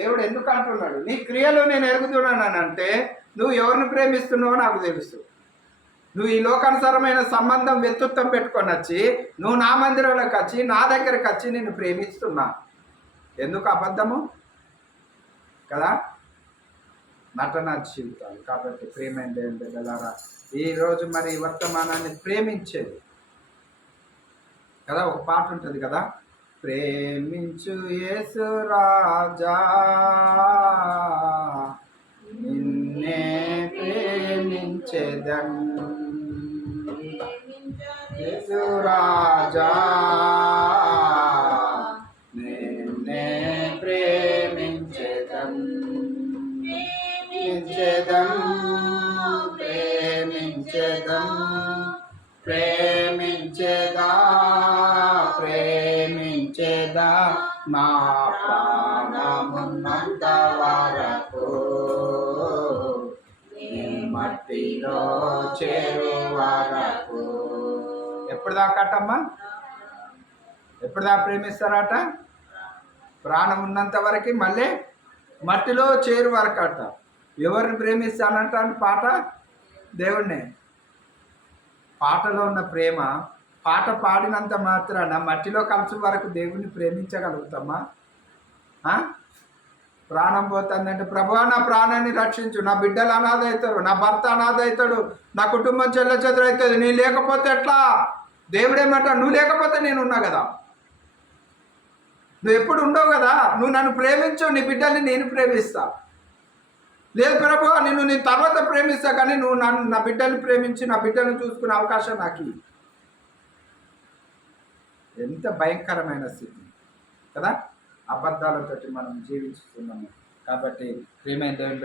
దేవుడు ఎందుకు అంటున్నాడు? నీ క్రియలు నేను ఎరుగుతున్నానంటే నువ్వు ఎవరిని ప్రేమిస్తున్నావో నాకు తెలుసు. నువ్వు ఈ లోకానుసారమైన సంబంధం వ్యక్తిత్వం పెట్టుకొని వచ్చి నువ్వు నా మందిరంలోకి వచ్చి నా దగ్గరకు వచ్చి నేను ప్రేమిస్తున్నా. ఎందుకు అబద్ధము కదా? నటన జీవితాలు. కాబట్టి ప్రేమైన దేవుని బిడ్డలారా, ఈరోజు మరి వర్తమానాన్ని ప్రేమించేది కదా, ఒక పాట ఉంటుంది కదా, ప్రేమించు యేసు రాజా నిన్నే ప్రేమించేదన్, యేసు రాజా నిన్నే ప్రేమించేదన్, ప్రేమించేదం ప్రేమించేదా ప్రేమించేదా నా ప్రాణమున్నంత వరకు నీ మట్టిలో చేరు వరకు. ఎప్పుడు దాకాటమ్మా? ఎప్పుడు దాకా ప్రేమిస్తారట? ప్రాణం ఉన్నంత వరకు, మళ్ళీ మట్టిలో చేరు వరకు అట. ఎవరిని ప్రేమిస్తానంట అని పాట? దేవుణ్ణి. పాటలో ఉన్న ప్రేమ పాట పాడినంత మాత్రాన మట్టిలో కలిసి వరకు దేవుణ్ణి ప్రేమించగలుగుతామా? ప్రాణం పోతుందంటే ప్రభువా నా ప్రాణాన్ని రక్షించు, నా బిడ్డలు అనాథ అవుతారు, నా భర్త అనాథ అవుతాడు, నా కుటుంబం చెల్లచెదరు అవుతుంది, నీ లేకపోతే ఎట్లా? దేవుడేమంట, నువ్వు లేకపోతే నేను ఉన్నా కదా, నువ్వు ఎప్పుడు ఉండవు కదా, నువ్వు నన్ను ప్రేమించు, నీ బిడ్డల్ని నేను ప్రేమిస్తా. లేదు ప్రభు నేను తర్వాత ప్రేమిస్తా, కానీ నువ్వు నన్ను నా బిడ్డల్ని ప్రేమించి నా బిడ్డల్ని చూసుకునే అవకాశం నాకు. ఎంత భయంకరమైన స్థితి కదా, అబద్ధాలతోటి మనం జీవిస్తున్నాము. కాబట్టి ప్రేమైన దేవుని